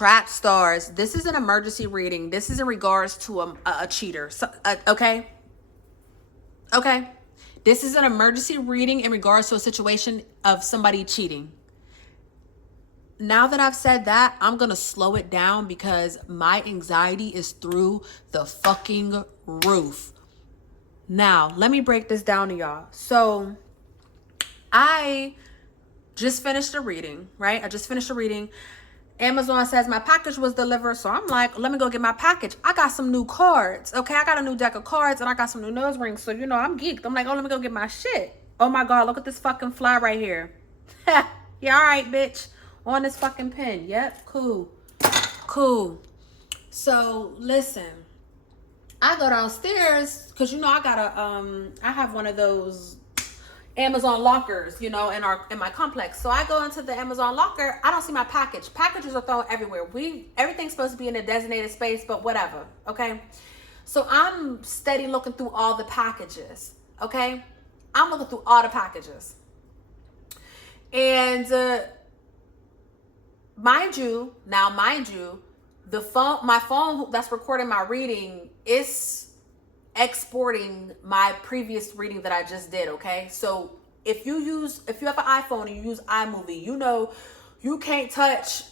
Trap stars, this is an emergency reading. This is in regards to a cheater. So, okay? Okay? This is an emergency reading in regards to a situation of somebody cheating. Now that I've said that, I'm going to slow it down because my anxiety is through the fucking roof. Now, let me break this down to y'all. So, I just finished a reading, right? I just finished a reading. Amazon says my package was delivered. So I'm like, let me go get my package. I got some new cards. Okay, I got a new deck of cards and I got some new nose rings. So, you know, I'm geeked. I'm like, oh, let me go get my shit. Oh my God, look at this fucking fly right here. Yeah, all right, bitch. On this fucking pen. Yep, cool. Cool. So, listen. I go downstairs because, you know, I have one of those Amazon lockers, you know, in my complex. So I go into the Amazon locker. I don't see my package. Packages are thrown everywhere. Everything's supposed to be in a designated space, but whatever. Okay. So I'm steady looking through all the packages. Okay. I'm looking through all the packages. And mind you, my phone that's recording my reading is exporting my previous reading that I just did, okay? So if you have an iPhone and you use iMovie, you know you can't touch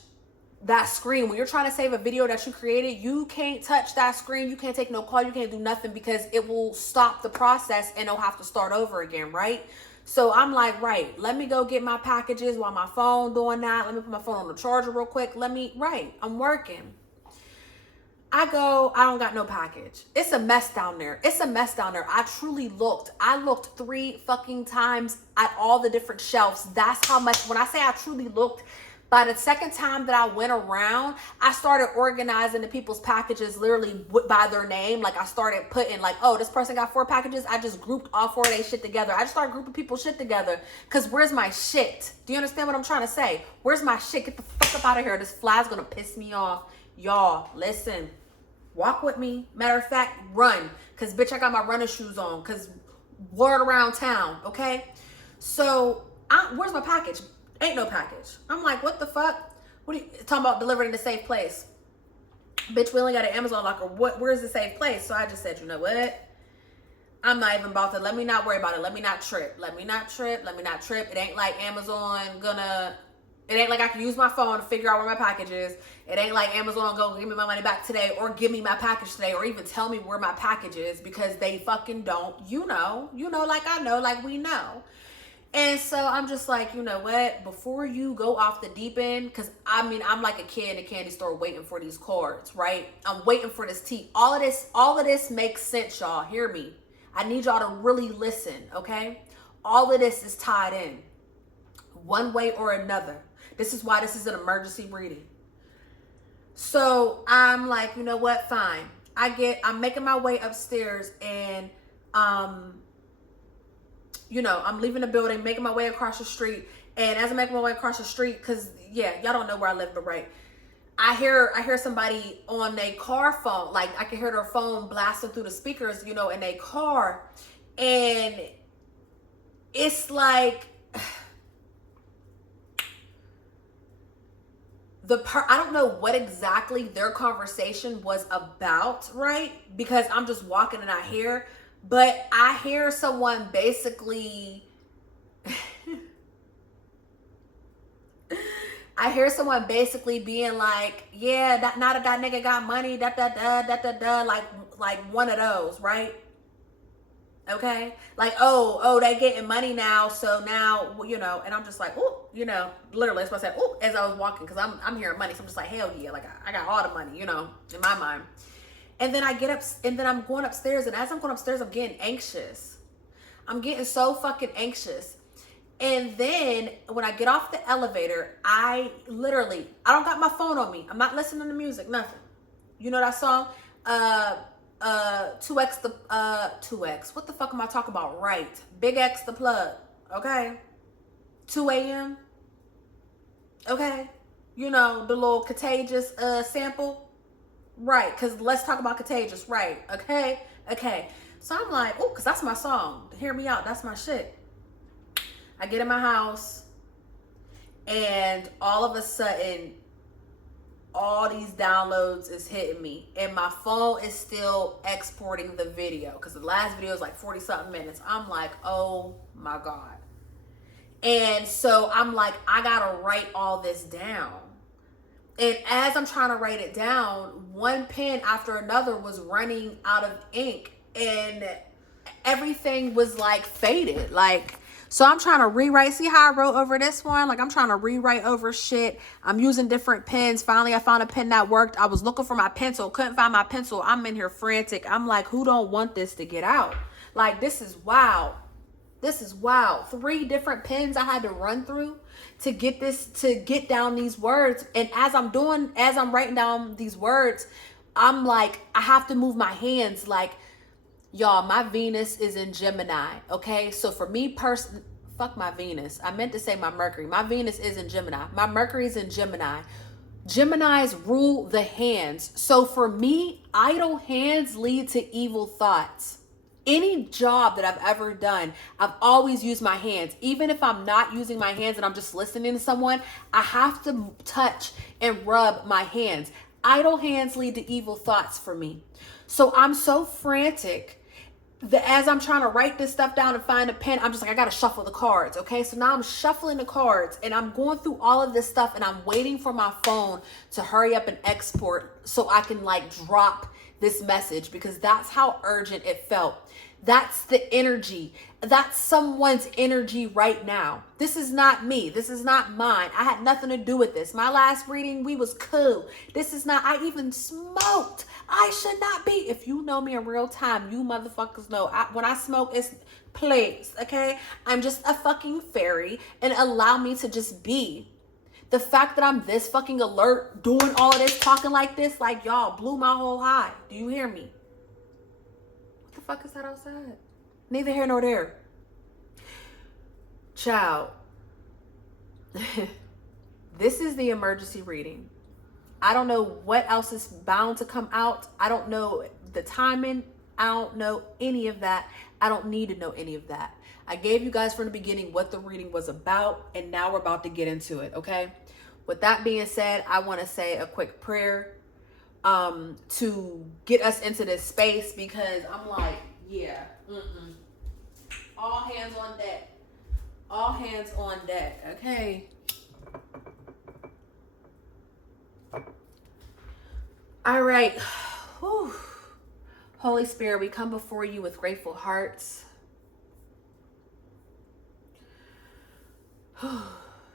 that screen. When you're trying to save a video that you created, you can't touch that screen. You can't take no call. You can't do nothing because it will stop the process and it'll have to start over again, right? So I'm like, right, let me go get my packages while my phone doing that. Let me put my phone on the charger real quick. I'm working. I don't got no package. It's a mess down there. I truly looked. I looked 3 fucking times at all the different shelves. That's how much, when I say I truly looked, by the second time that I went around, I started organizing the people's packages literally by their name. Like I started putting like, oh, this person got 4 packages. I just grouped all 4 of their shit together. I just started grouping people's shit together. Cause where's my shit? Do you understand what I'm trying to say? Where's my shit? Get the fuck up out of here. This fly's gonna piss me off. Y'all, listen, walk with me. Matter of fact, run. Cause bitch, I got my running shoes on. Cause word around town, okay? So, where's my package? Ain't no package. I'm like, what the fuck? What are you talking about delivered in a safe place? Bitch, we only got an Amazon locker. Where's the safe place? So I just said, you know what? I'm not even about to, let me not worry about it. Let me not trip. It ain't like Amazon it ain't like I can use my phone to figure out where my package is. It ain't like Amazon go give me my money back today or give me my package today or even tell me where my package is because they fucking don't. You know, like I know, like we know. And so I'm just like, you know what? Before you go off the deep end, because I mean, I'm like a kid in a candy store waiting for these cards, right? I'm waiting for this tea. All of this makes sense, y'all. Hear me. I need y'all to really listen, okay? All of this is tied in one way or another. This is why this is an emergency reading. So I'm like, you know what? Fine. I'm making my way upstairs and, you know, I'm leaving the building, making my way across the street. And as I'm making my way across the street, cause yeah, y'all don't know where I live, but right. I hear somebody on their car phone, like I can hear their phone blasting through the speakers, you know, in their car. And it's like, I don't know what exactly their conversation was about, right? Because I'm just walking and I hear someone basically, being like, yeah, now that nigga got money, like one of those, right? Okay, like, oh, they getting money now, so now, you know, and I'm just like, ooh, you know, literally, that's what I said, ooh, as I was walking, because I'm hearing money, so I'm just like, hell yeah, like, I got all the money, you know, in my mind. And then I get up, and then I'm going upstairs, and as I'm going upstairs, I'm getting anxious. I'm getting so fucking anxious. And then when I get off the elevator, I don't got my phone on me. I'm not listening to music, nothing. You know that song? 2X the 2X. What the fuck am I talking about? Right. Big X the plug. Okay. 2 a.m. Okay. You know, the little Contagious sample. Right. Cause let's talk about Contagious. Right. Okay. Okay. So I'm like, oh, cause that's my song. Hear me out. That's my shit. I get in my house and all of a sudden, all these downloads is hitting me, and my phone is still exporting the video because the last video is like 40 something minutes. I'm like, oh my God. And so I'm like, I gotta write all this down. And as I'm trying to write it down, one pen after another was running out of ink, and everything was like faded. Like, so I'm trying to rewrite. See how I wrote over this one? Like, I'm trying to rewrite over shit. I'm using different pens. Finally, I found a pen that worked. I was looking for my pencil. Couldn't find my pencil. I'm in here frantic. I'm like, who don't want this to get out? Like, this is wild. This is wild. 3 different pens I had to run through to get down these words. And as I'm writing down these words, I'm like, I have to move my hands. Like, y'all, my Venus is in Gemini. Okay. So for me personally, fuck my Venus. I meant to say my Mercury. My Venus is in Gemini. My Mercury is in Gemini. Geminis rule the hands. So for me, idle hands lead to evil thoughts. Any job that I've ever done, I've always used my hands. Even if I'm not using my hands and I'm just listening to someone, I have to touch and rub my hands. Idle hands lead to evil thoughts for me. So I'm so frantic that as I'm trying to write this stuff down and find a pen, I'm just like, I gotta shuffle the cards. Okay, so now I'm shuffling the cards and I'm going through all of this stuff and I'm waiting for my phone to hurry up and export so I can like drop this message, because that's how urgent it felt. That's the energy. That's someone's energy right now. This is not me. This is not mine. I had nothing to do with this. My last reading, we was cool. This is not, I even smoked. I should not be. If you know me in real time, you motherfuckers know when I smoke, it's please, okay? I'm just a fucking fairy, and allow me to just be. The fact that I'm this fucking alert, doing all of this, talking like this, like y'all blew my whole high. Do you hear me? What the fuck is that outside? Neither here nor there. Child. This is the emergency reading. I don't know what else is bound to come out. I don't know the timing. I don't know any of that. I don't need to know any of that. I gave you guys from the beginning what the reading was about, and now we're about to get into it, okay? With that being said, I want to say a quick prayer to get us into this space, because I'm like, yeah, all hands on deck. All hands on deck, okay? All right. Whew. Holy Spirit, we come before you with grateful hearts.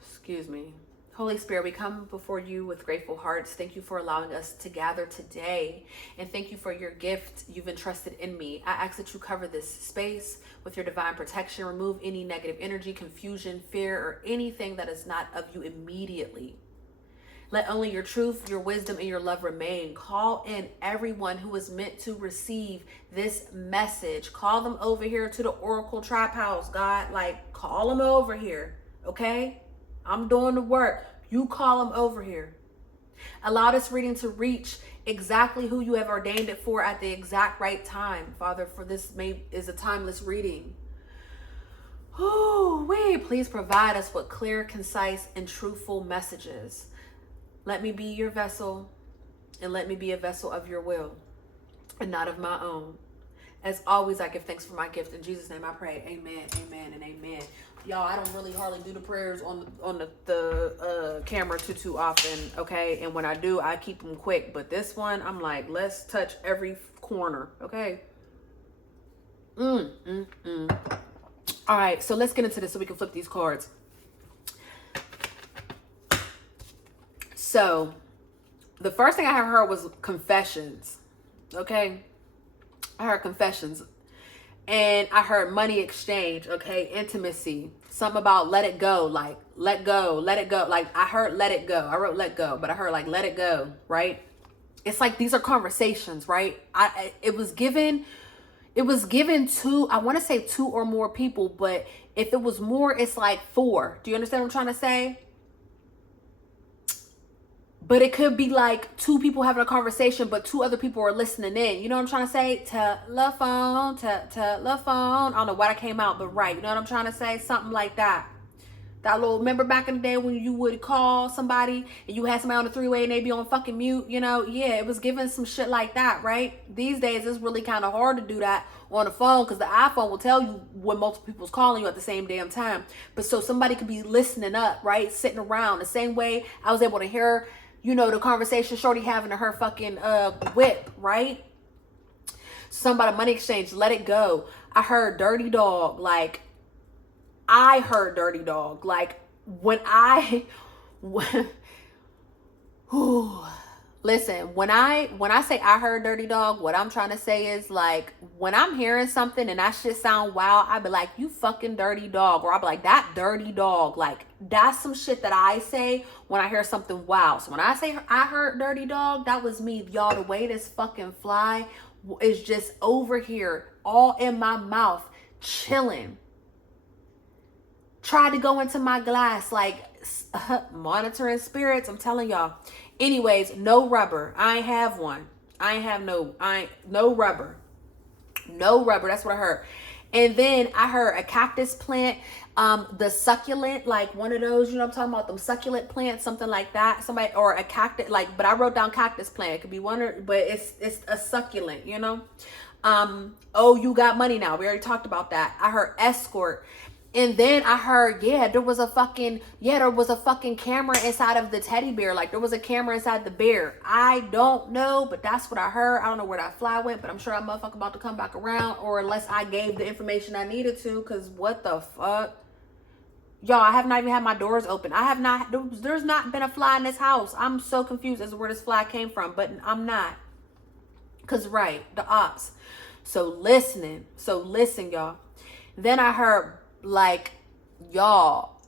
Excuse me. Holy Spirit, we come before you with grateful hearts. Thank you for allowing us to gather today. And thank you for your gift you've entrusted in me. I ask that you cover this space with your divine protection. Remove any negative energy, confusion, fear, or anything that is not of you immediately. Let only your truth, your wisdom, and your love remain. Call in everyone who is meant to receive this message. Call them over here to the Oracle Traphouse, God. Like, call them over here, okay? I'm doing the work. You call them over here. Allow this reading to reach exactly who you have ordained it for at the exact right time, Father, for this is a timeless reading. Please provide us with clear, concise, and truthful messages. Let me be your vessel, and let me be a vessel of your will and not of my own. As always, I give thanks for my gift. In Jesus' name I pray. Amen, amen, and amen. Y'all, I don't really hardly do the prayers on the camera too often, okay? And when I do, I keep them quick. But this one, I'm like, let's touch every corner, okay? All right, so let's get into this so we can flip these cards. So, the first thing I heard was confessions, okay? I heard confessions. And I heard money exchange, okay? Intimacy. Something about let it go, like let go, let it go. Like I heard let it go. I wrote let go, but I heard like let it go, right? It's like these are conversations, right? It was given to, I want to say 2 or more people, but if it was more, it's like 4. Do you understand what I'm trying to say? But it could be like 2 people having a conversation, but 2 other people are listening in. You know what I'm trying to say? Telephone. I don't know why that came out, but right. You know what I'm trying to say? Something like that. That little, remember back in the day when you would call somebody and you had somebody on the three-way and they be on fucking mute, you know? Yeah, it was giving some shit like that, right? These days, it's really kind of hard to do that on the phone because the iPhone will tell you when multiple people's calling you at the same damn time. But so somebody could be listening up, right? Sitting around the same way I was able to hear, you know, the conversation Shorty having to her fucking whip, right? Somebody money exchange, let it go. I heard dirty dog, like, I heard dirty dog. Like, when I listen, when I say I heard dirty dog, what I'm trying to say is, like, when I'm hearing something and that shit sound wild, I be like, you fucking dirty dog. Or I be like, that dirty dog. Like, that's some shit that I say when I hear something wild. So when I say I heard dirty dog, that was me. Y'all, the way this fucking fly is just over here, all in my mouth, chilling. Tried to go into my glass, like, monitoring spirits. I'm telling y'all. Anyways, no rubber. I ain't have one. No rubber. No rubber. That's what I heard. And then I heard a cactus plant, the succulent, like one of those, you know what I'm talking about, them succulent plants, something like that. Somebody, or a cactus, like, but I wrote down cactus plant. It could be one, but it's a succulent, you know. Oh, you got money now. We already talked about that. I heard escort. And then I heard, there was a fucking camera inside of the teddy bear. Like, there was a camera inside the bear. I don't know, but that's what I heard. I don't know where that fly went, but I'm sure that motherfucker about to come back around, or unless I gave the information I needed to, because what the fuck? Y'all, I have not even had my doors open. There's not been a fly in this house. I'm so confused as to where this fly came from, but I'm not. Because, right, the ops. So listen, y'all. Then I heard, like, y'all.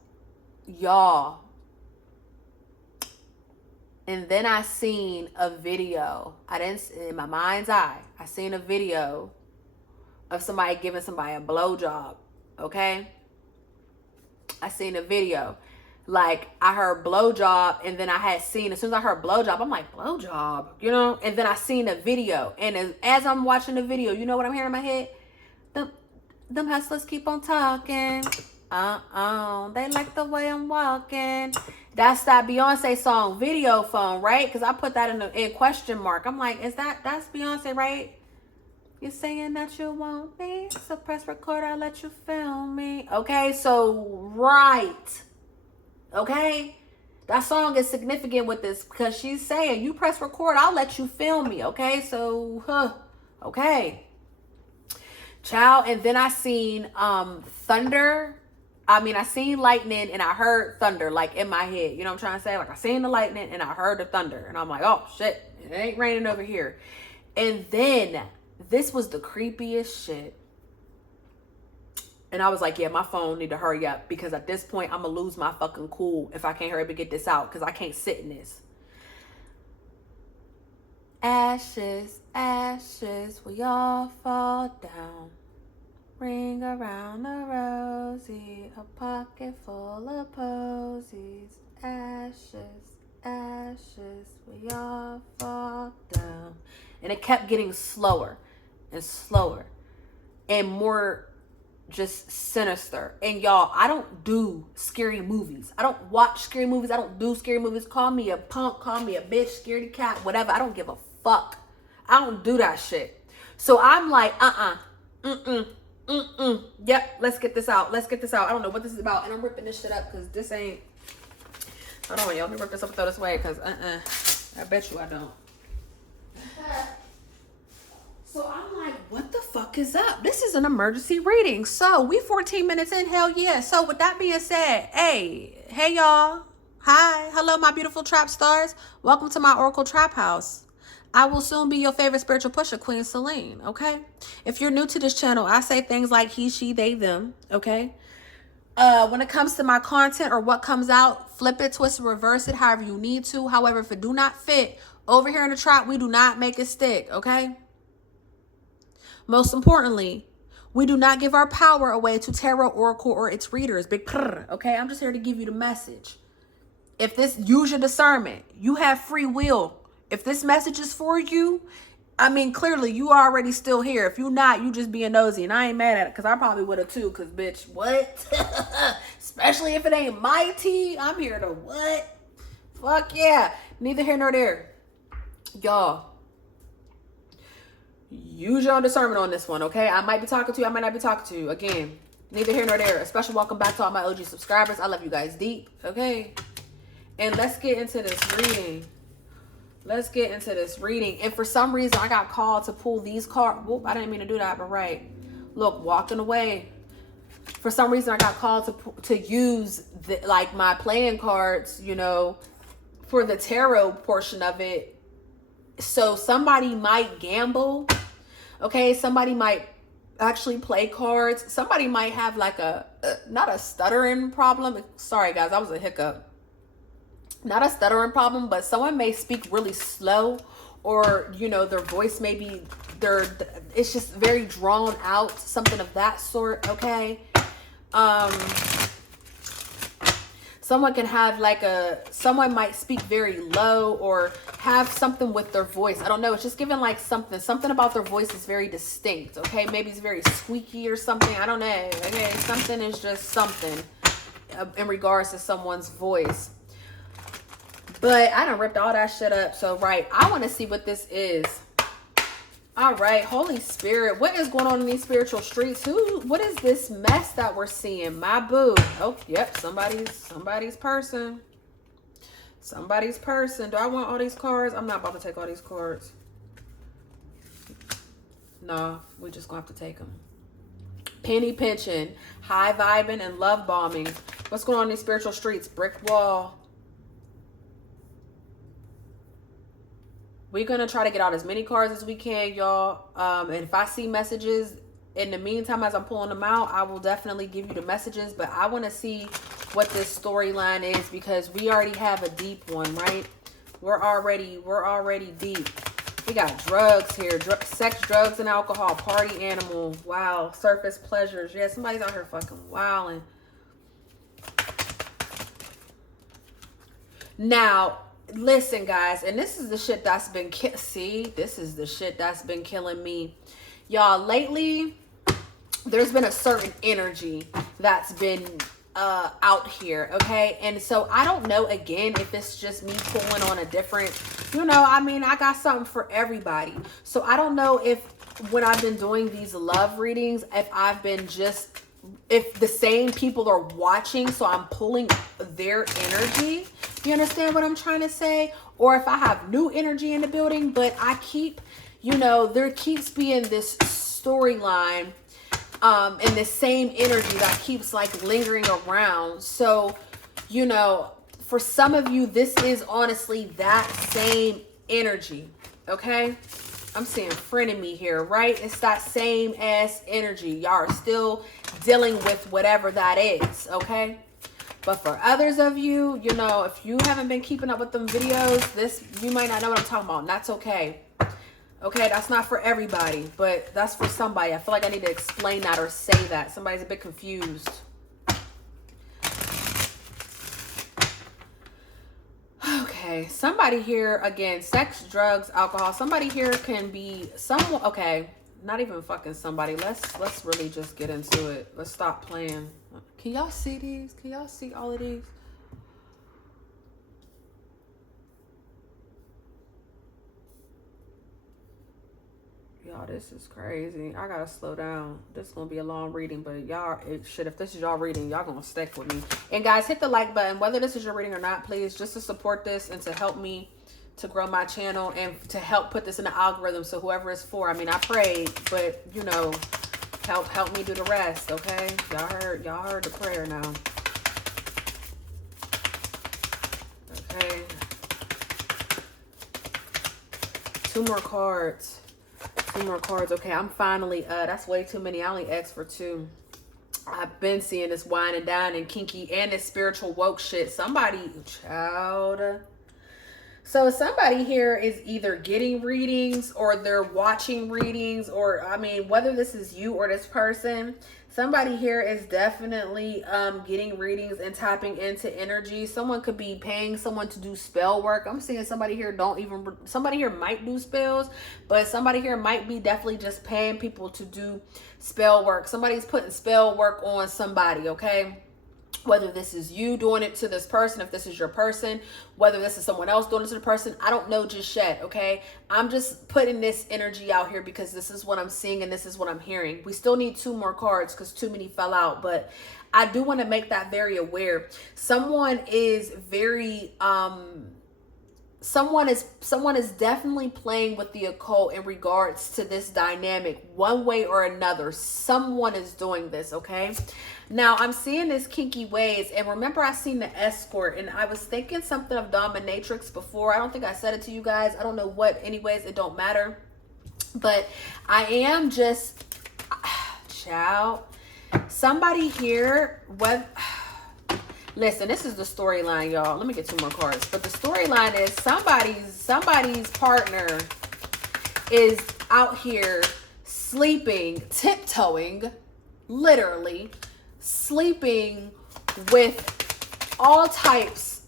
And then I seen a video. In my mind's eye, I seen a video of somebody giving somebody a blowjob. Okay? I seen a video. Like, I heard blowjob, and then I had seen, as soon as I heard blowjob, I'm like, blowjob, you know? And then I seen a video. And as I'm watching the video, you know what I'm hearing in my head? Them hustlers keep on talking. They like the way I'm walking. That's that Beyonce song, Video Phone, right? Because I put that in question mark. I'm like, that's Beyonce, right? You're saying that you want me, so press record, I'll let you film me. Okay, so, right. Okay? That song is significant with this because she's saying, you press record, I'll let you film me. Okay, so, okay. Child, and then I seen thunder. I seen lightning and I heard thunder, like, in my head. You know what I'm trying to say? Like, I seen the lightning and I heard the thunder. And I'm like, oh, shit, it ain't raining over here. And then, this was the creepiest shit. And I was like, yeah, my phone need to hurry up. Because at this point, I'm going to lose my fucking cool if I can't hurry up and get this out. Because I can't sit in this. Ashes, ashes, we all fall down. Ring around the rosy, a pocket full of posies. Ashes, ashes, we all fall down. And it kept getting slower and slower and more just sinister. And y'all, I don't do scary movies. I don't watch scary movies. I don't do scary movies. Call me a punk, call me a bitch, scaredy cat, whatever. I don't give a fuck. I don't do that shit. So I'm like, yep, let's get this out. Let's get this out. I don't know what this is about. And I'm ripping this shit up because this ain't. Hold on, y'all. Let me rip this up and throw this away because I bet you I don't. So I'm like, what the fuck is up? This is an emergency reading. So we 14 minutes in, hell yeah. So with that being said, hey y'all. Hi, hello my beautiful trap stars. Welcome to my Oracle Traphouse. I will soon be your favorite spiritual pusher, Queen Celine, okay? If you're new to this channel, I say things like he, she, they, them, okay? When it comes to my content or what comes out, flip it, twist it, reverse it, however you need to. However, if it do not fit, over here in the trap, we do not make it stick, okay? Most importantly, we do not give our power away to tarot, oracle, or its readers. Big prrr, okay? I'm just here to give you the message. Use your discernment. You have free will. If this message is for you, clearly you are already still here. If you not, you just being nosy. And I ain't mad at it because I probably would have too. Because, bitch, what? Especially if it ain't my tea. I'm here to what? Fuck yeah. Neither here nor there. Y'all, use your own discernment on this one, okay? I might be talking to you. I might not be talking to you. Again, neither here nor there. A special welcome back to all my OG subscribers. I love you guys deep, okay? And let's get into this reading. Let's get into this reading. And for some reason, I got called to pull these cards. Whoop, I didn't mean to do that, but right. Look, walking away. For some reason, I got called to use like my playing cards, you know, for the tarot portion of it. So somebody might gamble, okay? Somebody might actually play cards. Somebody might have like not a stuttering problem. Sorry, guys, that was a hiccup. Not a stuttering problem, but someone may speak really slow, or, you know, their voice may be, it's just very drawn out, something of that sort, okay? Someone can have like someone might speak very low or have something with their voice. I don't know. It's just giving like something about their voice is very distinct. Okay. Maybe it's very squeaky or something. I don't know. Okay. Something is just something in regards to someone's voice. But I done ripped all that shit up. So, right. I want to see what this is. All right, Holy Spirit, what is going on in these spiritual streets? What is this mess that we're seeing? My boo. Oh, yep, somebody's person. Somebody's person. Do I want all these cards? I'm not about to take all these cards. No, we just gonna have to take them. Penny pinching, high vibing, and love bombing. What's going on in these spiritual streets? Brick wall. We're going to try to get out as many cards as we can, y'all. And if I see messages in the meantime, as I'm pulling them out, I will definitely give you the messages. But I want to see what this storyline is, because we already have a deep one, right? We're already deep. We got drugs here. Sex, drugs, and alcohol. Party animal. Wow. Surface pleasures. Yeah, somebody's out here fucking wilding. Now, listen, guys, and this is the shit that's been this is the shit that's been killing me, y'all. Lately, there's been a certain energy that's been out here, okay? And so I don't know, again, if it's just me pulling on a different, you know, I mean, I got something for everybody. So I don't know if when I've been doing these love readings, if the same people are watching, so I'm pulling their energy. You understand what I'm trying to say? Or if I have new energy in the building, but I keep, you know, there keeps being this storyline and the same energy that keeps like lingering around. So, you know, for some of you, this is honestly that same energy, okay? I'm seeing frenemy here, right? It's that same ass energy. Y'all are still dealing with whatever that is, okay? But for others of you, you know, if you haven't been keeping up with them videos, you might not know what I'm talking about, and that's okay. Okay, that's not for everybody, but that's for somebody. I feel like I need to explain that or say that. Somebody's a bit confused. Okay, somebody here, again, sex, drugs, alcohol. Somebody here can be someone, okay, not even fucking somebody. Let's really just get into it. Let's stop playing. Can y'all see these? Can y'all see all of these? Y'all, this is crazy. I gotta slow down. This is gonna be a long reading, but y'all, if this is y'all reading, y'all gonna stick with me. And guys, hit the like button, whether this is your reading or not, please, just to support this and to help me to grow my channel and to help put this in the algorithm. So whoever it's for, I mean, I prayed, but you know, help me do the rest, okay? Y'all heard the prayer now. Okay. 2 more cards. 2 more cards. Okay, I'm finally, that's way too many. I only asked for 2. I've been seeing this wine and dine and kinky and this spiritual woke shit. Somebody, child. So somebody here is either getting readings or they're watching readings, or, I mean, whether this is you or this person, somebody here is definitely getting readings and tapping into energy. Someone could be paying someone to do spell work. I'm seeing somebody here somebody here might do spells, but somebody here might be definitely just paying people to do spell work. Somebody's putting spell work on somebody, okay? Whether this is you doing it to this person, if this is your person, whether this is someone else doing it to the person, I don't know just yet, okay? I'm just putting this energy out here because this is what I'm seeing and this is what I'm hearing. We still need 2 more cards because too many fell out, but I do want to make that very aware. Someone is very, someone is definitely playing with the occult in regards to this dynamic one way or another. Someone is doing this, okay? Now I'm seeing this kinky ways, and remember I seen the escort, and I was thinking something of dominatrix before. I don't think I said it to you guys. I don't know what. Anyways, it don't matter. But I am just, child. Somebody here, listen, this is the storyline, y'all. Let me get 2 more cards. But the storyline is somebody's partner is out here sleeping, tiptoeing, literally sleeping with all types.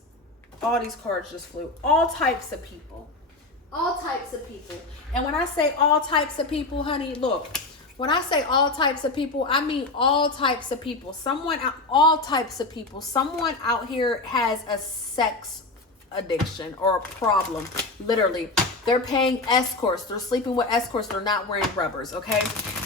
All these cards just flew. All types of people. All types of people. And when I say all types of people, honey, look. When I say all types of people, I mean all types of people. All types of people. Someone out here has a sex addiction or a problem. Literally. They're paying escorts. They're sleeping with escorts. They're not wearing rubbers, okay?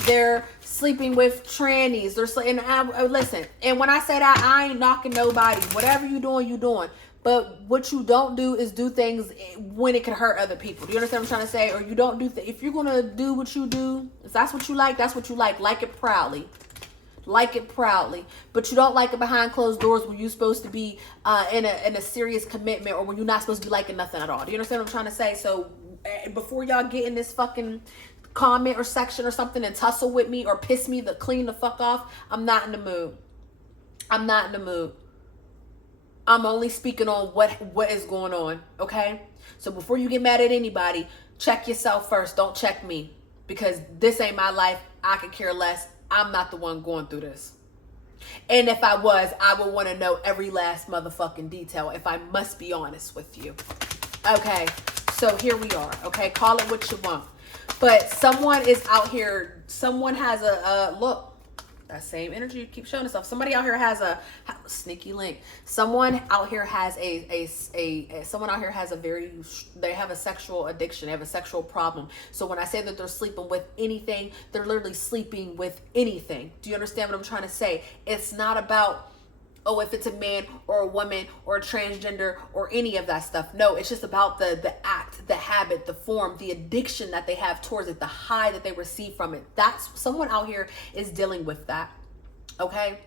They're sleeping with trannies. Listen, and when I say that, I ain't knocking nobody. Whatever you doing, you doing. But what you don't do is do things when it can hurt other people. Do you understand what I'm trying to say? Or you don't do if you're going to do what you do, if that's what you like, that's what you like. Like it proudly. Like it proudly. But you don't like it behind closed doors when you're supposed to be in a serious commitment, or when you're not supposed to be liking nothing at all. Do you understand what I'm trying to say? So before y'all get in this fucking comment or section or something and tussle with me or piss me clean the fuck off, I'm not in the mood. I'm not in the mood. I'm only speaking on what is going on, okay? So before you get mad at anybody, check yourself first. Don't check me, because this ain't my life. I could care less. I'm not the one going through this. And if I was, I would want to know every last motherfucking detail, if I must be honest with you. Okay, so here we are, okay? Call it what you want. But someone is out here, someone has a look. That same energy keeps showing itself. Somebody out here has a sneaky link. Someone out here has someone out here has they have a sexual addiction. They have a sexual problem. So when I say that they're sleeping with anything, they're literally sleeping with anything. Do you understand what I'm trying to say? It's not about, oh, if it's a man or a woman or a transgender or any of that stuff. No, it's just about the act, the habit, the form, the addiction that they have towards it, the high that they receive from it. That's someone out here is dealing with that. Okay?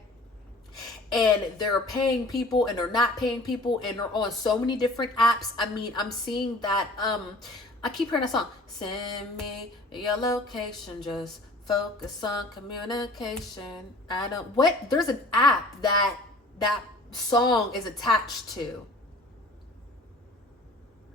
And they're paying people and they're not paying people, and they're on so many different apps. I mean, I'm seeing that I keep hearing that song. Send me your location, just focus on communication. There's an app that song is attached to.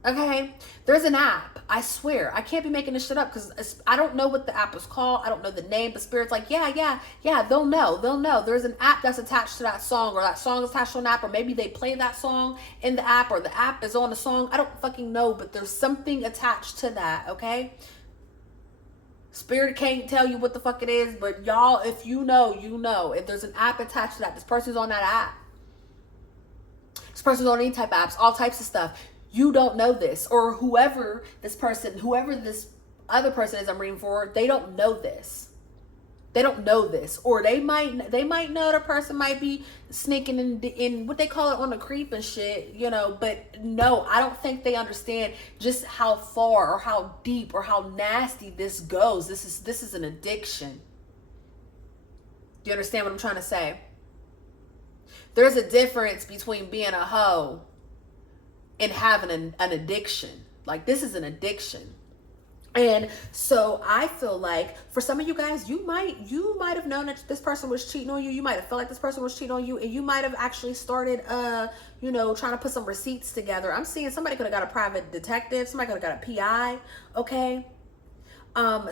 Okay, there's an app. I swear, I can't be making this shit up, because I don't know what the app is called. I don't know the name, but Spirit's like, yeah, they'll know. There's an app that's attached to that song, or that song is attached to an app, or maybe they play that song in the app, or the app is on the song. I don't fucking know, but there's something attached to that, okay? Spirit can't tell you what the fuck it is, but y'all, if you know, you know. If there's an app attached to that, this person's on that app. This person's on any type of apps, all types of stuff. You don't know this, or whoever this other person is I'm reading for, they don't know this. They don't know this, or they might know the person might be sneaking in what they call it on the creep and shit, you know. But no, I don't think they understand just how far or how deep or how nasty this goes. This is an addiction. Do you understand what I'm trying to say? There's a difference between being a hoe and having an addiction. Like, this is an addiction. And so I feel like for some of you guys, you might have known that this person was cheating on you. You might have felt like this person was cheating on you, and you might have actually started, trying to put some receipts together. I'm seeing somebody could have got a private detective. Somebody could have got a PI. Okay.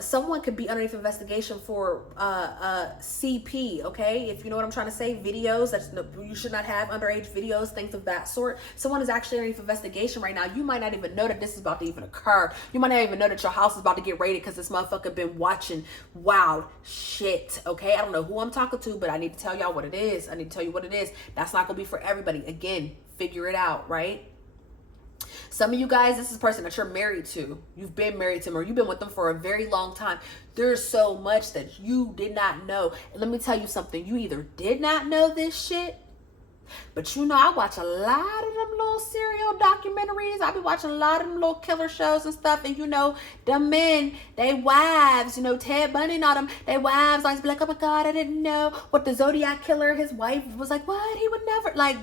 Someone could be underneath investigation for CP, okay? If you know what I'm trying to say, videos that you should not have, underage videos, things of that sort. Someone is actually underneath investigation right now. You might not even know that this is about to even occur. You might not even know that your house is about to get raided because this motherfucker been watching wild shit, okay? I don't know who I'm talking to, but I need to tell y'all what it is. I need to tell you what it is. That's not gonna be for everybody. Again, figure it out, right? Some of you guys, this is a person that you're married to. You've been married to them, or you've been with them for a very long time. There's so much that you did not know. And let me tell you something. You either did not know this shit, but you know, I watch a lot of them little serial documentaries. I be watching a lot of them little killer shows and stuff. And you know, them men, they wives, you know, Ted Bundy and all them, they wives always be like, oh my God, I didn't know what the Zodiac killer, his wife was like, what? He would never, like,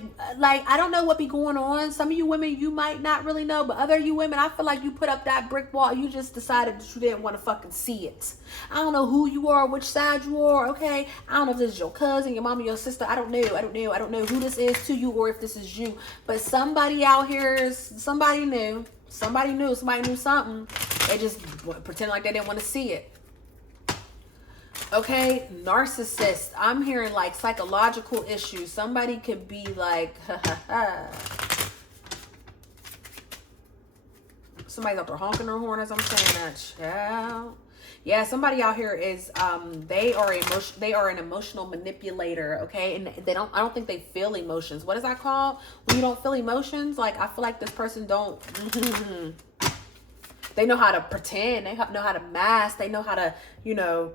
I don't know what be going on. Some of you women, you might not really know, but other you women, I feel like you put up that brick wall. You just decided that you didn't want to fucking see it. I don't know who you are, which side you are, okay? I don't know if this is your cousin, your mama, your sister. I don't know who this is to you or if this is you. But somebody out here, somebody knew something. They just pretend like they didn't want to see it. Okay, narcissist. I'm hearing like psychological issues. Somebody could be like, somebody's out there honking their horn as I'm saying that. Child. Yeah, somebody out here is they are an emotional manipulator, okay? And I don't think they feel emotions. What is that called? When you don't feel emotions? Like, I feel like this person don't they know how to pretend, they know how to mask, they know how to, you know,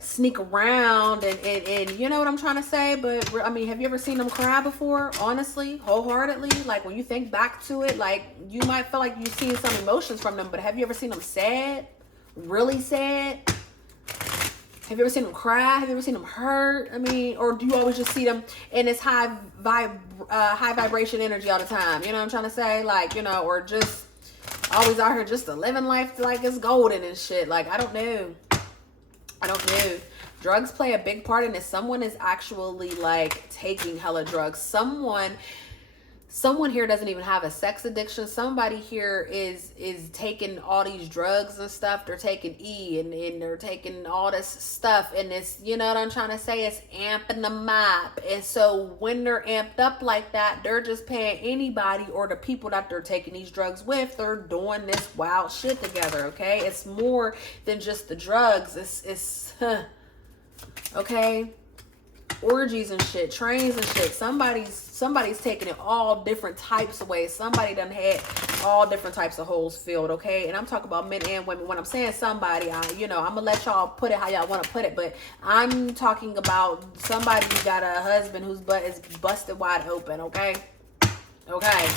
sneak around and you know what I'm trying to say? But I mean, have you ever seen them cry before? Honestly, wholeheartedly, like when you think back to it, like you might feel like you've seen some emotions from them, but have you ever seen them sad? Really sad? Have you ever seen them cry? Have you ever seen them hurt? I mean, or do you always just see them in this high vibration energy all the time? You know what I'm trying to say? Like, you know, or just always out here just living life like it's golden and shit. Like, I don't know. Drugs play a big part in this. Someone is actually like taking hella drugs. Someone here doesn't even have a sex addiction. Somebody here is taking all these drugs and stuff. They're taking E and they're taking all this stuff. And it's, you know what I'm trying to say? It's amping them up. And so when they're amped up like that, they're just paying anybody or the people that they're taking these drugs with. They're doing this wild shit together, okay? It's more than just the drugs. It's okay? Orgies and shit, trains and shit. Somebody's taking it all different types of ways. Somebody done had all different types of holes filled, okay? And I'm talking about men and women. When I'm saying somebody, I'm gonna let y'all put it how y'all want to put it, but I'm talking about somebody who got a husband whose butt is busted wide open, okay? Okay.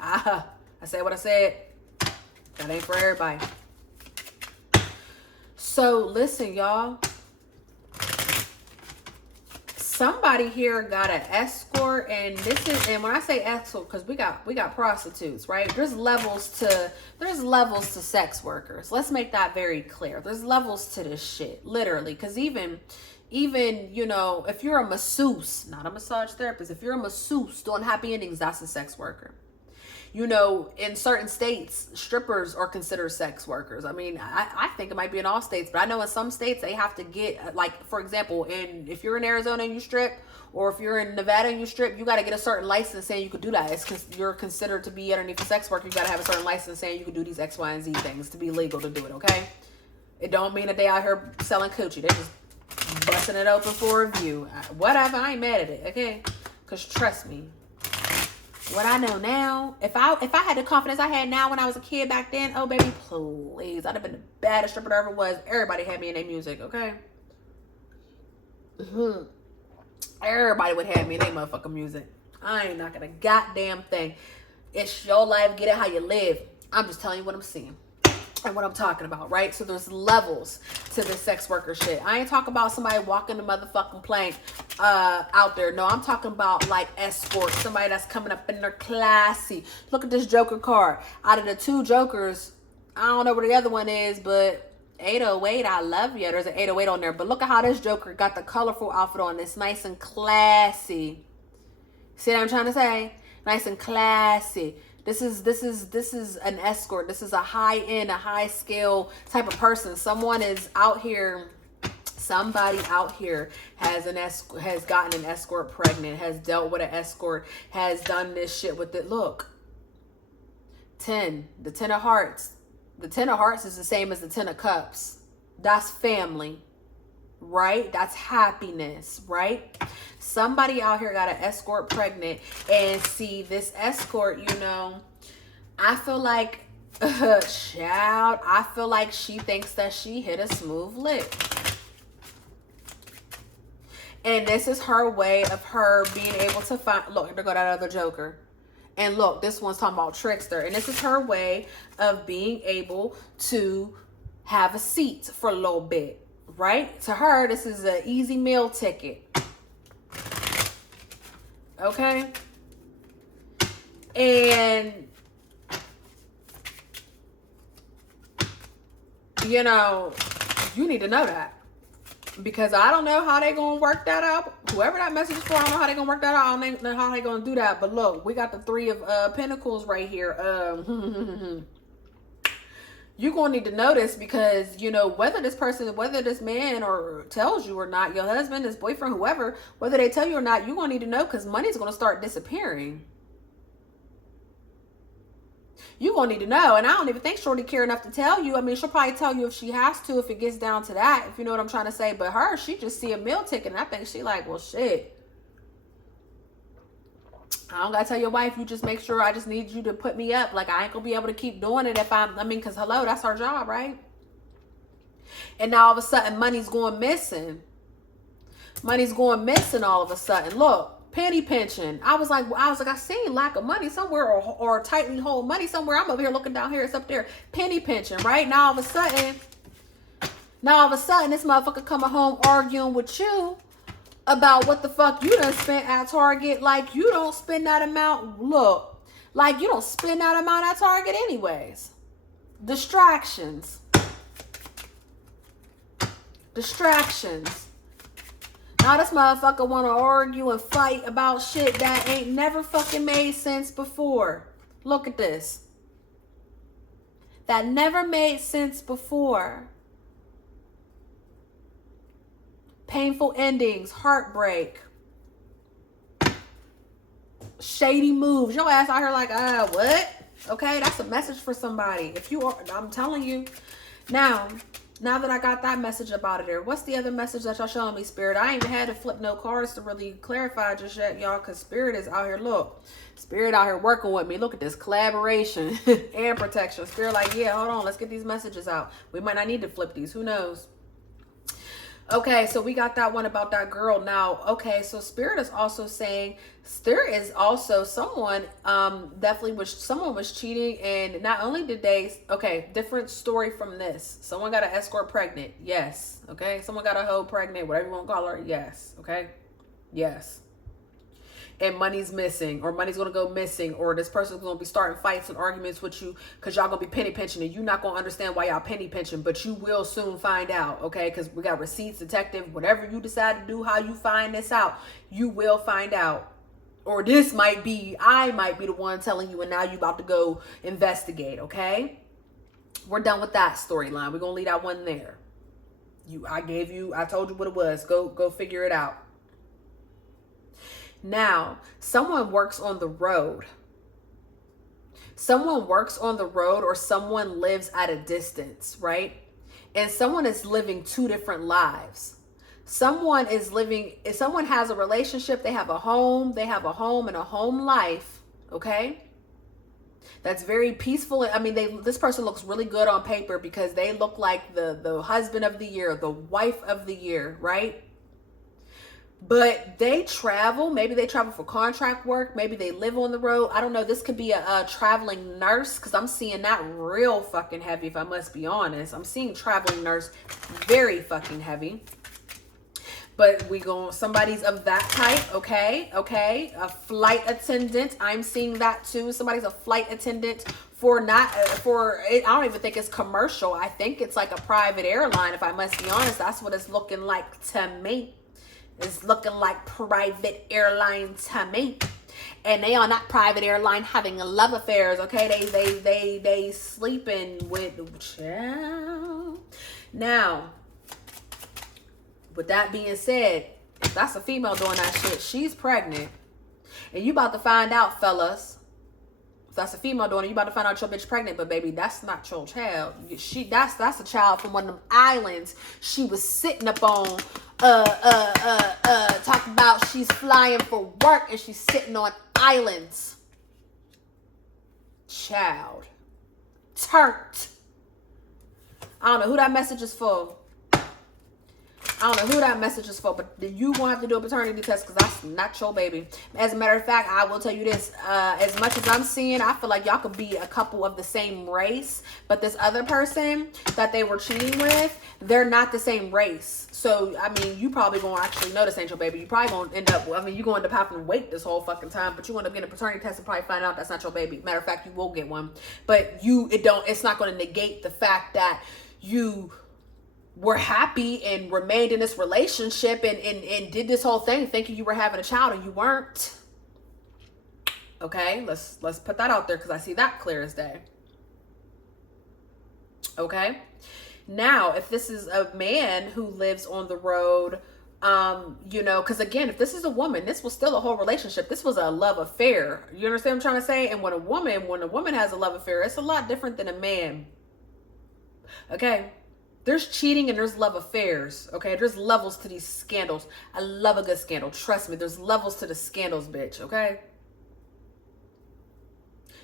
I said what I said. That ain't for everybody. So listen, y'all. Somebody here got an escort, and when I say escort, because we got prostitutes, right? There's levels to sex workers. Let's make that very clear. There's levels to this shit, literally. Because even you know, if you're a masseuse, not a massage therapist, if you're a masseuse doing happy endings, that's a sex worker. You know, in certain states, strippers are considered sex workers. I mean, I think it might be in all states, but I know in some states they have to get, like, for example, if you're in Arizona and you strip, or if you're in Nevada and you strip, you got to get a certain license saying you could do that. It's because you're considered to be underneath a sex worker. You got to have a certain license saying you can do these X, Y, and Z things to be legal to do it, okay? It don't mean that they out here selling coochie. They just busting it open for review. Whatever, I ain't mad at it, okay? Because trust me, what I know now, if I had the confidence I had now when I was a kid back then, oh baby, please, I'd have been the baddest stripper there ever was. Everybody had me in their music, okay? Everybody would have me in their motherfucking music. I ain't knocking a goddamn thing. It's your life, get it how you live. I'm just telling you what I'm seeing and what I'm talking about, right? So there's levels to this sex worker shit. I ain't talking about somebody walking the motherfucking plank out there. No, I'm talking about like escort, somebody that's coming up in their classy. Look at this Joker card. Out of the two Jokers, I don't know what the other one is, but 808, I love you. There's an 808 on there, but look at how this Joker got the colorful outfit on. It's nice and classy. See what I'm trying to say? Nice and classy. This is an escort. This is a high end, a high scale type of person. Someone is out here. Somebody out here has gotten an escort pregnant, has dealt with an escort, has done this shit with it. Look, 10, the 10 of hearts. The 10 of hearts is the same as the 10 of cups. That's family, right? That's happiness, right? Somebody out here got an escort pregnant, and see this escort, you know, I feel like, child, I feel like she thinks that she hit a smooth lick. And this is her way of her being able to find, look, there go that other joker. And look, this one's talking about trickster. And this is her way of being able to have a seat for a little bit, right? To her, this is an easy meal ticket. Okay? And, you know, you need to know that. Because I don't know how they gonna work that out. Whoever that message is for, I don't know how they gonna work that out. I don't know how they gonna do that. But look, we got the 3 of Pentacles right here. You're gonna need to know this, because you know whether this man or tells you or not, your husband, his boyfriend, whoever, whether they tell you or not, you're gonna need to know, because money's gonna start disappearing. You're going to need to know. And I don't even think Shorty care enough to tell you. I mean, she'll probably tell you if she has to, if it gets down to that, if you know what I'm trying to say. But her, she just see a meal ticket, and I think she like, well, shit. I don't got to tell your wife, you just make sure, I just need you to put me up. Like, I ain't going to be able to keep doing it if I mean, because hello, that's our job, right? And now all of a sudden, money's going missing. Money's going missing all of a sudden. Look. Penny pinching. I was like, I seen lack of money somewhere, or tightly hold money somewhere. I'm over here looking down here. It's up there. Penny pinching, right? Now all of a sudden, this motherfucker coming home arguing with you about what the fuck you done spent at Target. Like, you don't spend that amount. Look, like, you don't spend that amount at Target anyways. Distractions. Now this motherfucker want to argue and fight about shit that ain't never fucking made sense before. Look at this. That never made sense before. Painful endings, heartbreak, shady moves. Your ass out here like, what? Okay, that's a message for somebody. If you are, I'm telling you. Now that I got that message about it there, what's the other message that y'all showing me, Spirit? I ain't even had to flip no cards to really clarify just yet, y'all, because Spirit is out here. Look, Spirit out here working with me. Look at this collaboration and protection. Spirit like, yeah, hold on, let's get these messages out. We might not need to flip these. Who knows? Okay, so we got that one about that girl. Now, okay, so Spirit is also saying there is also someone someone was cheating, and not only did they, okay, different story from this. Someone got an escort pregnant. Yes. Okay. Someone got a hoe pregnant, whatever you want to call her. Yes. Okay. Yes. And money's missing, or money's going to go missing, or this person's going to be starting fights and arguments with you because y'all going to be penny pinching, and you're not going to understand why y'all penny pinching, but you will soon find out, okay? Because we got receipts, detective, whatever you decide to do, how you find this out, you will find out. Or I might be the one telling you, and now you about to go investigate, okay? We're done with that storyline. We're going to leave that one there. I told you what it was. Go figure it out. Now, someone works on the road. Someone works on the road, or someone lives at a distance, right? And someone is living 2 different lives. Someone has a relationship, they have a home and a home life, okay? That's very peaceful. I mean, this person looks really good on paper because they look like the husband of the year, the wife of the year, right? But they travel. Maybe they travel for contract work. Maybe they live on the road. I don't know. This could be a traveling nurse, because I'm seeing that real fucking heavy, if I must be honest. I'm seeing traveling nurse very fucking heavy. But somebody's of that type, okay? Okay. A flight attendant. I'm seeing that too. Somebody's a flight attendant I don't even think it's commercial. I think it's like a private airline, if I must be honest. That's what it's looking like to me. It's looking like private airline to me. and they on that private airline having love affairs, okay? They sleeping with child. Now, with that being said, if that's a female doing that shit, she's pregnant. And you about to find out, fellas. If that's a female doing it, you about to find out your bitch pregnant. But baby, that's not your child. That's a child from one of them islands she was sitting up on. Talking about she's flying for work and she's sitting on islands. Child. Turnt. I don't know who that message is for. But you won't have to do a paternity test because that's not your baby. As a matter of fact, I will tell you this. As much as I'm seeing, I feel like y'all could be a couple of the same race. But this other person that they were cheating with, they're not the same race. So, I mean, you probably going to actually know this ain't your baby. You probably going to end up, you're going to end up having to wait this whole fucking time. But you're going to get a paternity test and probably find out that's not your baby. Matter of fact, you will get one. But it's not going to negate the fact that you were happy and remained in this relationship and did this whole thing thinking you were having a child and you weren't. Okay, let's put that out there because I see that clear as day. Okay, now if this is a man who lives on the road, because again, if this is a woman, this was still a whole relationship. This was a love affair. You understand what I'm trying to say? And when a woman has a love affair, it's a lot different than a man. Okay. There's cheating and there's love affairs, okay? There's levels to these scandals. I love a good scandal. Trust me, there's levels to the scandals, bitch, okay?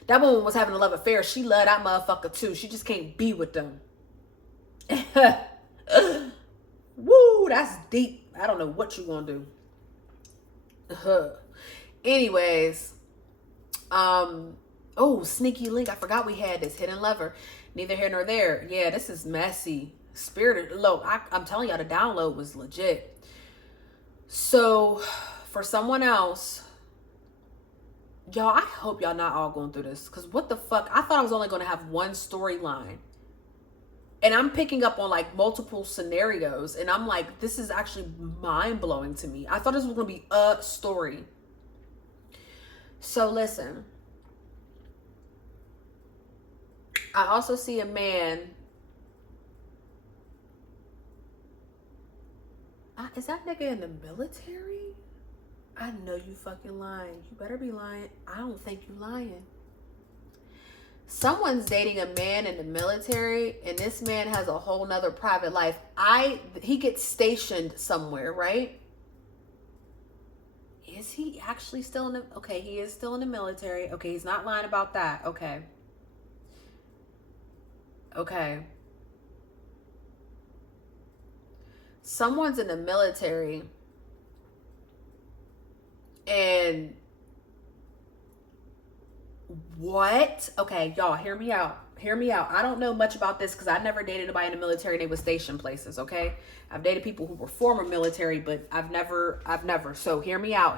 That woman was having a love affair. She loved that motherfucker too. She just can't be with them. Woo, that's deep. I don't know what you gonna do. Anyways, sneaky link. I forgot we had this hidden lever. Neither here nor there. Yeah, this is messy. Spirited. Look, I'm telling y'all, the download was legit. So, for someone else, y'all, I hope y'all not all going through this. Because what the fuck? I thought I was only going to have one storyline. And I'm picking up on like multiple scenarios. And I'm like, this is actually mind-blowing to me. I thought this was going to be a story. So, listen. I also see a man. Is that nigga in the military? I know you fucking lying. You better be lying. I don't think you lying. Someone's dating a man in the military, and this man has a whole nother private life. He gets stationed somewhere, right? Is he actually still in the... Okay, he is still in the military. Okay, he's not lying about that. Okay. Someone's in the military and what? Okay, y'all, hear me out. I don't know much about this because I never dated anybody in the military. They were stationed places, okay? I've dated people who were former military, but I've never. So hear me out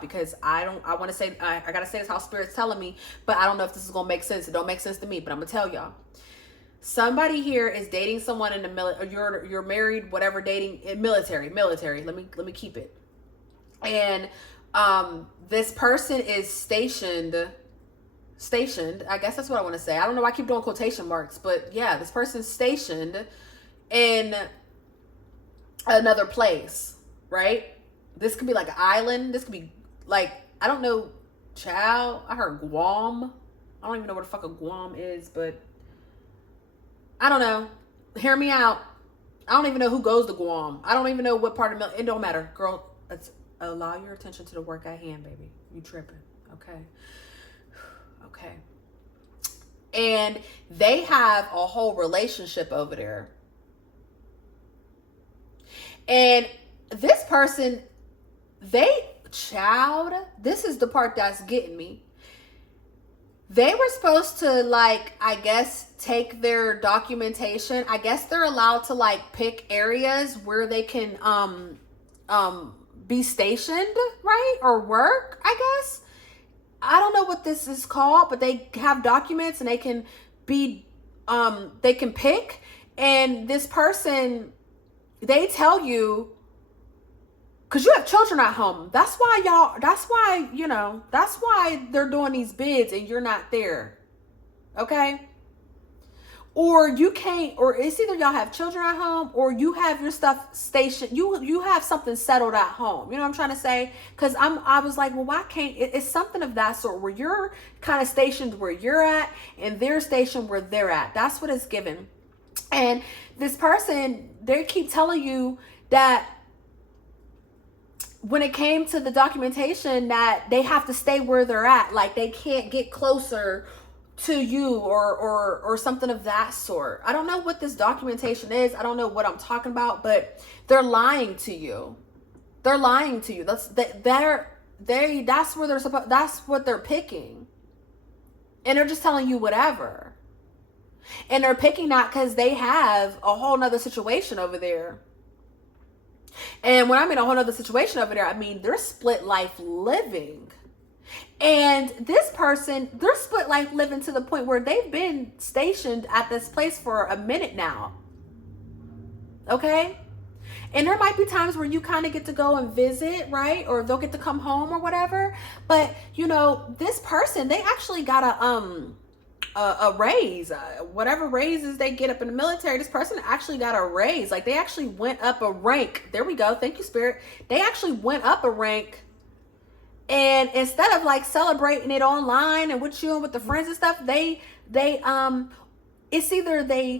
because I want to say, I got to say this how Spirit's telling me, but I don't know if this is going to make sense. It don't make sense to me, but I'm going to tell y'all. Somebody here is dating someone in the military. You're married, whatever, dating in military. Let me keep it. And this person is stationed. I guess that's what I want to say. I don't know why I keep doing quotation marks, but yeah, this person's stationed in another place, right? This could be like an island. This could be like, I don't know, child. I heard Guam. I don't even know where the fuck a Guam is, but I don't know. Hear me out. I don't even know who goes to Guam. I don't even know what part of it don't matter. Girl, let's allow your attention to the work at hand, baby. You tripping. Okay. And they have a whole relationship over there. And this person, this is the part that's getting me. They were supposed to, like, I guess, take their documentation. I guess they're allowed to, like, pick areas where they can be stationed, right? Or work, I guess. I don't know what this is called, but they have documents and they can be, they can pick. And this person, they tell you, Because you have children at home. That's why that's why they're doing these bids and you're not there. Okay? Or you can't, or it's either y'all have children at home or you have your stuff stationed. You have something settled at home. You know what I'm trying to say? Because I was like, well, why can't it's something of that sort where you're kind of stationed where you're at and they're stationed where they're at. That's what it's given. And this person, they keep telling you that when it came to the documentation that they have to stay where they're at, like they can't get closer to you or something of that sort. I don't know what this documentation is. I don't know what I'm talking about, but they're lying to you. They're lying to you. That's what they're picking. And they're just telling you whatever. And they're picking that because they have a whole nother situation over there. And when I mean a whole nother situation over there, I mean they're split life living. And this person, they're split life living to the point where they've been stationed at this place for a minute now. Okay? And there might be times where you kind of get to go and visit, right? Or they'll get to come home or whatever. But, this person, they actually got a raise, whatever raises they get up in the military. This person actually got a raise. Like they actually went up a rank. There we go. Thank you, Spirit. They actually went up a rank. And instead of like celebrating it online and with you and with the friends and stuff, it's either they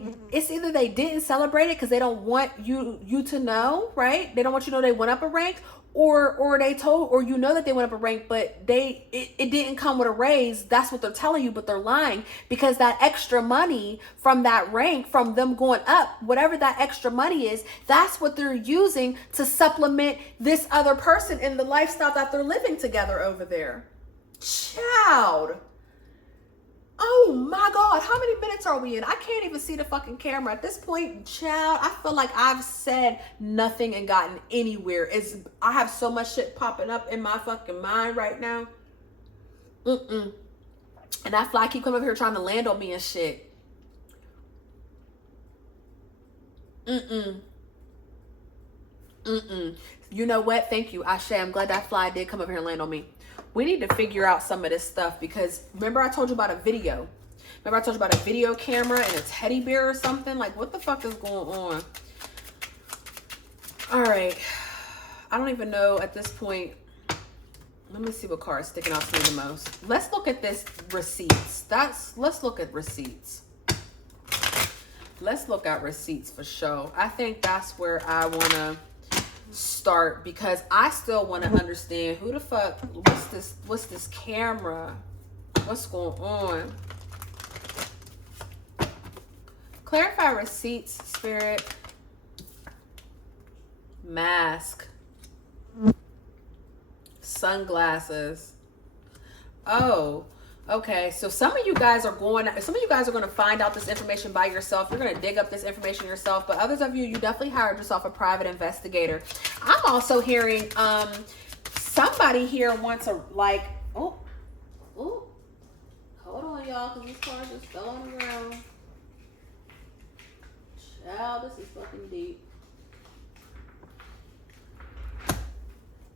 didn't celebrate it because they don't want you to know, right? They don't want you to know they went up a rank, or they told, or that they went up a rank, but it didn't come with a raise. That's what they're telling you, but they're lying, because that extra money from that rank, from them going up, whatever that extra money is, that's what they're using to supplement this other person in the lifestyle that they're living together over there. Child. Oh my God, how many minutes are we in? I can't even see the fucking camera. At this point, child, I feel like I've said nothing and gotten anywhere. I have so much shit popping up in my fucking mind right now. And that fly keep coming up here trying to land on me and shit. You know what? Thank you, Ashe. I'm glad that fly did come up here and land on me. We need to figure out some of this stuff, because remember I told you about a video. Remember I told you about a video camera and a teddy bear or something? Like, what the fuck is going on? All right. I don't even know at this point. Let me see what card is sticking out to me the most. Let's look at this receipts. Let's look at receipts. Let's look at receipts for sure. I think that's where I want to start, because I still want to understand who the fuck, what's this camera, what's going on. Clarify receipts, Spirit. Mask, sunglasses. Oh, okay. So some of you guys are going to find out this information by yourself. You're going to dig up this information yourself. But others of you definitely hired yourself a private investigator. I'm also hearing somebody here wants a, like, oh, hold on, y'all, because this car just fell on the ground. Child, this is fucking deep.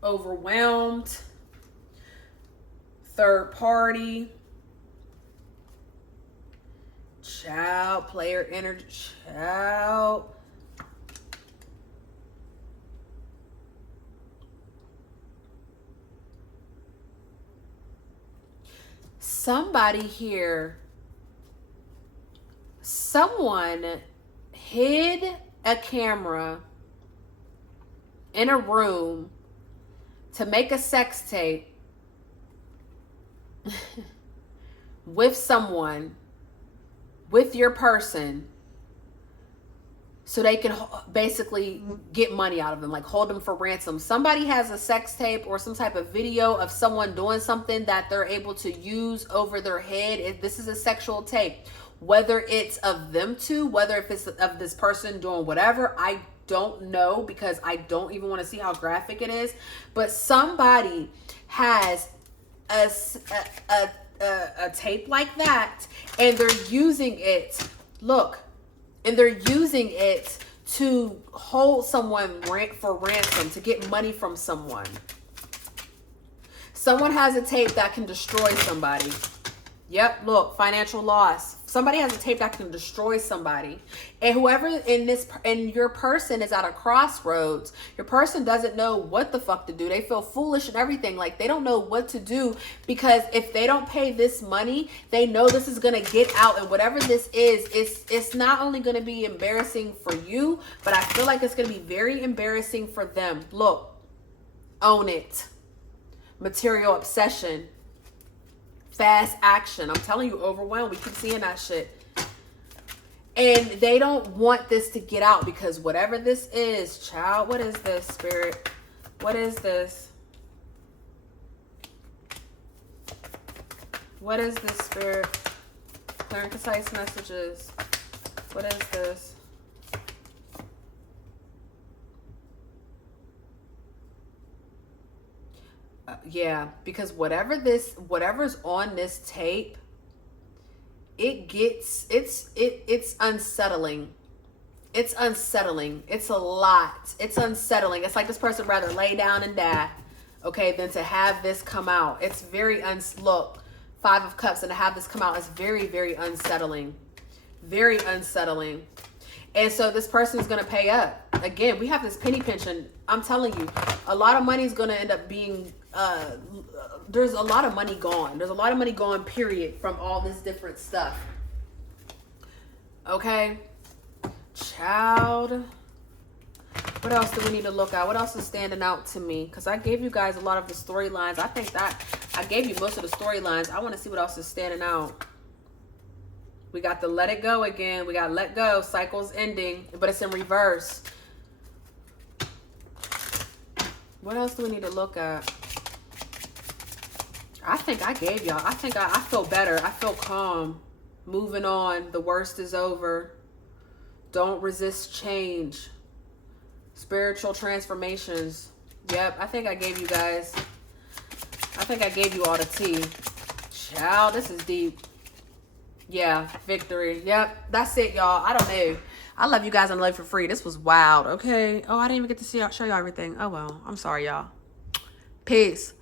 Overwhelmed. Third party. Child, player energy. Child. Somebody here, someone hid a camera in a room to make a sex tape with someone, with your person, so they can basically get money out of them, like hold them for ransom. Somebody has a sex tape or some type of video of someone doing something that they're able to use over their head. If this is a sexual tape, whether it's of them two, whether if it's of this person doing whatever, I don't know, because I don't even want to see how graphic it is. But somebody has a tape like that, and they're using it. Look, and they're using it to hold someone for ransom, to get money from someone. Someone has a tape that can destroy somebody. Yep, look, financial loss. Somebody has a tape that can destroy somebody. And whoever in your person is at a crossroads. Your person doesn't know what the fuck to do. They feel foolish and everything. Like they don't know what to do, because if they don't pay this money, they know this is going to get out. And whatever this is, it's not only going to be embarrassing for you, but I feel like it's going to be very embarrassing for them. Look, own it. Material obsession. Fast action. I'm telling you, overwhelmed. We keep seeing that shit. And they don't want this to get out, because whatever this is, child, what is this, spirit? What is this? What is this, spirit? Clear and concise messages. What is this? Yeah, because whatever's on this tape, it's unsettling. It's unsettling. It's a lot. It's unsettling. It's like this person rather lay down and die, okay, than to have this come out. It's very look, 5 of Cups, and to have this come out is very, very unsettling. Very unsettling. And so this person is going to pay up. Again, we have this penny pension. I'm telling you, a lot of money is going to end up being, there's a lot of money gone. There's a lot of money gone, period, from all this different stuff. Okay? Child. What else do we need to look at? What else is standing out to me? Because I gave you guys a lot of the storylines. I think that I gave you most of the storylines. I want to see what else is standing out. We got the let it go again. We got let go. Cycle's ending, but it's in reverse. What else do we need to look at? I think I gave y'all. I think I feel better. I feel calm. Moving on. The worst is over. Don't resist change. Spiritual transformations. Yep, I think I gave you guys. I think I gave you all the tea. Child, this is deep. Yeah, victory. Yep, that's it, y'all. I don't know. I love you guys and love for free. This was wild, okay? Oh, I didn't even get to show y'all everything. Oh, well. I'm sorry, y'all. Peace.